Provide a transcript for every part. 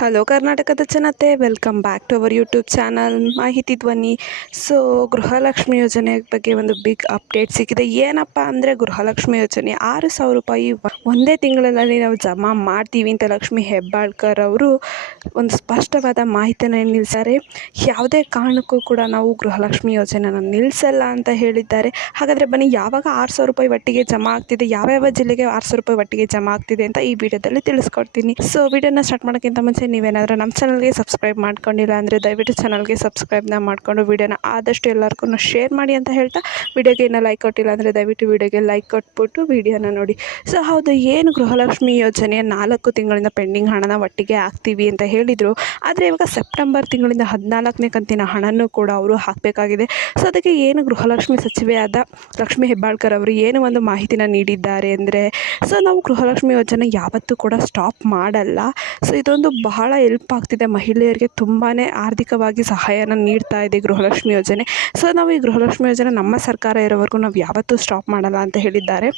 Hello ಕರ್ನಾಟಕದ ಜನತೆ, welcome back to our YouTube channel ಮಾಹಿತಿ ಧ್ವನಿ. ಸೊ ಗೃಹಲಕ್ಷ್ಮಿ ಯೋಜನೆ ಬಗ್ಗೆ ಒಂದು ಬಿಗ್ ಅಪ್ಡೇಟ್ ಸಿಕ್ಕಿದೆ. ಏನಪ್ಪ ಅಂದರೆ ಗೃಹಲಕ್ಷ್ಮಿ ಯೋಜನೆ 6,000 ರೂಪಾಯಿ ಒಂದೇ ತಿಂಗಳಲ್ಲಿ ನಾವು ಜಮಾ ಮಾಡ್ತೀವಿ ಅಂತ ಲಕ್ಷ್ಮಿ ಹೆಬ್ಬಾಳ್ಕರ್ ಅವರು ಒಂದು ಸ್ಪಷ್ಟವಾದ ಮಾಹಿತಿಯನ್ನು ನಿಲ್ಲಿಸ್ತಾರೆ. ಯಾವುದೇ ಕಾರಣಕ್ಕೂ ಕೂಡ ನಾವು ಗೃಹಲಕ್ಷ್ಮಿ ಯೋಜನೆಯನ್ನು ನಿಲ್ಲಿಸಲ್ಲ ಅಂತ ಹೇಳಿದ್ದಾರೆ. ಹಾಗಾದರೆ ಬನ್ನಿ, ಯಾವಾಗ 6,000 ರೂಪಾಯಿ ಒಟ್ಟಿಗೆ ಜಮಾ ಆಗ್ತಿದೆ, ಯಾವ ಜಿಲ್ಲೆಗೆ 6,000 ರೂಪಾಯಿ ಒಟ್ಟಿಗೆ ಜಮಾ ಆಗ್ತಿದೆ ಅಂತ ಈ ವಿಡಿಯೋದಲ್ಲಿ ತಿಳಿಸ್ಕೊಡ್ತೀನಿ. ಸೊ ವಿಡಿಯೋನ ಸ್ಟಾರ್ಟ್ ಮಾಡೋಕ್ಕಿಂತ ಮುಂಚೆ ನೀವೇನಾದರೂ ನಮ್ಮ ಚಾನಲ್ಗೆ ಸಬ್ಸ್ಕ್ರೈಬ್ ಮಾಡ್ಕೊಂಡಿಲ್ಲ ಅಂದರೆ ದಯವಿಟ್ಟು ಚಾನಲ್ಗೆ ಸಬ್ಸ್ಕ್ರೈಬ್ನ ಮಾಡಿಕೊಂಡು ವಿಡಿಯೋನ ಆದಷ್ಟು ಎಲ್ಲರಿಗೂ ಶೇರ್ ಮಾಡಿ ಅಂತ ಹೇಳ್ತಾ, ವಿಡಿಯೋಗೆ ಇನ್ನೂ ಲೈಕ್ ಕೊಟ್ಟಿಲ್ಲ ಅಂದರೆ ದಯವಿಟ್ಟು ವಿಡಿಯೋಗೆ ಲೈಕ್ ಕೊಟ್ಬಿಟ್ಟು ವಿಡಿಯೋನ ನೋಡಿ. ಸೊ ಹೌದು, ಏನು ಗೃಹಲಕ್ಷ್ಮಿ ಯೋಜನೆ 4 ತಿಂಗಳಿಂದ ಪೆಂಡಿಂಗ್ ಹಣನ ಒಟ್ಟಿಗೆ ಹಾಕ್ತೀವಿ ಅಂತ ಹೇಳಿದರು. ಆದರೆ ಇವಾಗ ಸೆಪ್ಟೆಂಬರ್ ತಿಂಗಳಿಂದ 14ನೇ ಕಂತಿನ ಹಣನೂ ಕೂಡ ಅವರು ಹಾಕಬೇಕಾಗಿದೆ. ಸೊ ಅದಕ್ಕೆ ಏನು ಗೃಹಲಕ್ಷ್ಮಿ ಸಚಿವೆಯಾದ ಲಕ್ಷ್ಮಿ ಹೆಬ್ಬಾಳ್ಕರ್ ಅವರು ಏನು ಒಂದು ಮಾಹಿತಿನ ನೀಡಿದ್ದಾರೆ ಅಂದರೆ, ಸೊ ನಾವು ಗೃಹಲಕ್ಷ್ಮಿ ಯೋಜನೆ ಯಾವತ್ತೂ ಕೂಡ ಸ್ಟಾಪ್ ಮಾಡಲ್ಲ. ಸೊ ಇದೊಂದು ಬಹಳ ಹೆಲ್ಪ್ ಆಗ್ತಿದೆ ಮಹಿಳೆಯರಿಗೆ, ತುಂಬಾ ಆರ್ಥಿಕವಾಗಿ ಸಹಾಯನ ನೀಡ್ತಾ ಇದೆ ಗೃಹಲಕ್ಷ್ಮಿ ಯೋಜನೆ. ಸೊ ನಾವು ಈ ಗೃಹಲಕ್ಷ್ಮಿ ಯೋಜನೆ ನಮ್ಮ ಸರ್ಕಾರ ಇರೋವರೆಗೂ ನಾವು ಯಾವತ್ತೂ ಸ್ಟಾಪ್ ಮಾಡಲ್ಲ ಅಂತ ಹೇಳಿದ್ದಾರೆ.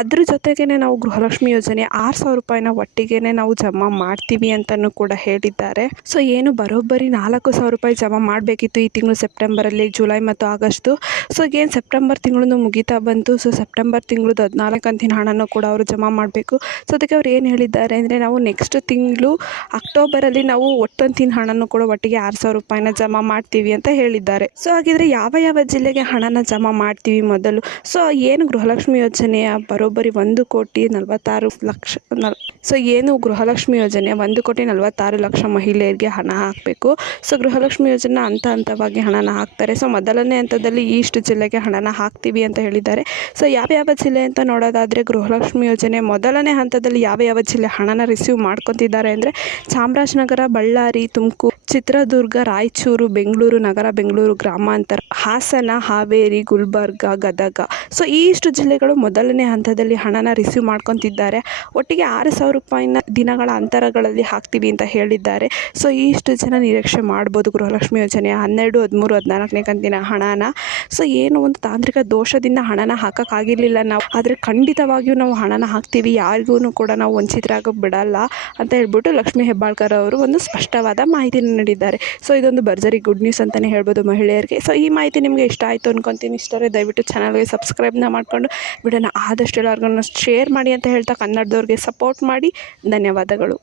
ಅದ್ರ ಜೊತೆಗೇ ನಾವು ಗೃಹಲಕ್ಷ್ಮಿ ಯೋಜನೆ 6,000 ರೂಪಾಯಿನ ಒಟ್ಟಿಗೆ ನಾವು ಜಮಾ ಮಾಡ್ತೀವಿ ಅಂತಲೂ ಕೂಡ ಹೇಳಿದ್ದಾರೆ. ಸೊ ಏನು ಬರೋಬ್ಬರಿ 4,000 ರೂಪಾಯಿ ಜಮಾ ಮಾಡಬೇಕಿತ್ತು ಈ ತಿಂಗಳು ಸೆಪ್ಟೆಂಬರಲ್ಲಿ, ಜುಲೈ ಮತ್ತು ಆಗಸ್ಟು. ಸೊ ಏನು ಸೆಪ್ಟೆಂಬರ್ ತಿಂಗಳು ಮುಗಿತಾ ಬಂತು. ಸೊ ಸೆಪ್ಟೆಂಬರ್ ತಿಂಗಳು 14 ಕಂತಿನ ಹಣನೂ ಕೂಡ ಅವರು ಜಮಾ ಮಾಡಬೇಕು. ಸೊ ಅದಕ್ಕೆ ಅವ್ರು ಏನು ಹೇಳಿದ್ದಾರೆ ಅಂದರೆ, ನಾವು ನೆಕ್ಸ್ಟ್ ತಿಂಗಳು ಅಕ್ಟೋಬರಲ್ಲಿ ನಾವು ಒಟ್ಟಂತಿನ ಹಣನೂ ಕೂಡ ಒಟ್ಟಿಗೆ 6,000 ರೂಪಾಯಿನ ಜಮಾ ಮಾಡ್ತೀವಿ ಅಂತ ಹೇಳಿದ್ದಾರೆ. ಸೊ ಹಾಗಿದ್ರೆ ಯಾವ ಜಿಲ್ಲೆಗೆ ಹಣನ ಜಮಾ ಮಾಡ್ತೀವಿ ಮೊದಲು? ಸೊ ಏನು ಗೃಹಲಕ್ಷ್ಮಿ ಯೋಜನೆಯ ಬರೋಬ್ಬರಿ 1,46,00,000 ಸೊ ಏನು ಗೃಹಲಕ್ಷ್ಮಿ ಯೋಜನೆ 1,46,00,000 ಮಹಿಳೆಯರಿಗೆ ಹಣ ಹಾಕಬೇಕು. ಸೊ ಗೃಹಲಕ್ಷ್ಮಿ ಯೋಜನೆ ಹಂತವಾಗಿ ಹಣನ ಹಾಕ್ತಾರೆ. ಸೊ ಮೊದಲನೇ ಹಂತದಲ್ಲಿ ಇಷ್ಟು ಜಿಲ್ಲೆಗೆ ಹಣನ ಹಾಕ್ತೀವಿ ಅಂತ ಹೇಳಿದ್ದಾರೆ. ಸೊ ಯಾವ ಜಿಲ್ಲೆ ಅಂತ ನೋಡೋದಾದರೆ, ಗೃಹಲಕ್ಷ್ಮಿ ಯೋಜನೆ ಮೊದಲನೇ ಹಂತದಲ್ಲಿ ಯಾವ ಜಿಲ್ಲೆ ಹಣನ ರಿಸೀವ್ ಮಾಡ್ಕೊತಿದ್ದಾರೆ ಅಂದರೆ, ಚಾಮರಾಜನಗರ, ಬಳ್ಳಾರಿ, ತುಮಕೂರು, ಚಿತ್ರದುರ್ಗ, ರಾಯಚೂರು, ಬೆಂಗಳೂರು ನಗರ, ಬೆಂಗಳೂರು ಗ್ರಾಮಾಂತರ, ಹಾಸನ, ಹಾವೇರಿ, ಗುಲ್ಬರ್ಗ, ಗದಗ. ಸೊ ಇಷ್ಟು ಜಿಲ್ಲೆಗಳು ಮೊದಲನೇ ಹಂತದಲ್ಲಿ ಹಣನ ರಿಸೀವ್ ಮಾಡ್ಕೊತಿದ್ದಾರೆ. ಒಟ್ಟಿಗೆ 6,000 ರೂಪಾಯಿನ ದಿನಗಳ ಅಂತರಗಳಲ್ಲಿ ಹಾಕ್ತೀವಿ ಅಂತ ಹೇಳಿದ್ದಾರೆ. ಸೊ ಇಷ್ಟು ಜನ ನಿರೀಕ್ಷೆ ಮಾಡ್ಬೋದು ಗೃಹಲಕ್ಷ್ಮಿ ಯೋಜನೆಯ 12, 13, 14ನೇ ಕಂತಿನ ಹಣನ. ಸೊ ಏನು ಒಂದು ತಾಂತ್ರಿಕ ದೋಷದಿಂದ ಹಣನ ಹಾಕೋಕ್ಕಾಗಿರಲಿಲ್ಲ ನಾವು, ಆದರೆ ಖಂಡಿತವಾಗಿಯೂ ನಾವು ಹಣನ ಹಾಕ್ತೀವಿ, ಯಾರಿಗೂ ಕೂಡ ನಾವು ವಂಚಿತರಾಗ ಬಿಡಲ್ಲ ಅಂತ ಹೇಳ್ಬಿಟ್ಟು ಲಕ್ಷ್ಮಿ ಹೆಬ್ಬಾಳ್ಕರ್ ಅವರು ಒಂದು ಸ್ಪಷ್ಟವಾದ ಮಾಹಿತಿನ ನೀಡಿದ್ದಾರೆ. ಸೊ ಇದೊಂದು ಭರ್ಜರಿ ಗುಡ್ ನ್ಯೂಸ್ ಅಂತಲೇ ಹೇಳ್ಬೋದು ಮಹಿಳೆಯರಿಗೆ. ಸೊ ಈ ಮಾಹಿತಿ ನಿಮಗೆ ಇಷ್ಟ ಆಯಿತು ಅನ್ಕೊತೀನಿ. ಇಷ್ಟರೇ ದಯವಿಟ್ಟು ಚಾನಲ್ಗೆ ಸಬ್ಸ್ಕ್ರೈಬ್ನ ಮಾಡಿಕೊಂಡು ವಿಡಿಯೋನ ಆದಷ್ಟು ಎಲ್ಲರಿಗೂ ಶೇರ್ ಮಾಡಿ ಅಂತ ಹೇಳ್ತಾ, ಕನ್ನಡದವ್ರಿಗೆ ಸಪೋರ್ಟ್ ಮಾಡಿ. ಧನ್ಯವಾದಗಳು.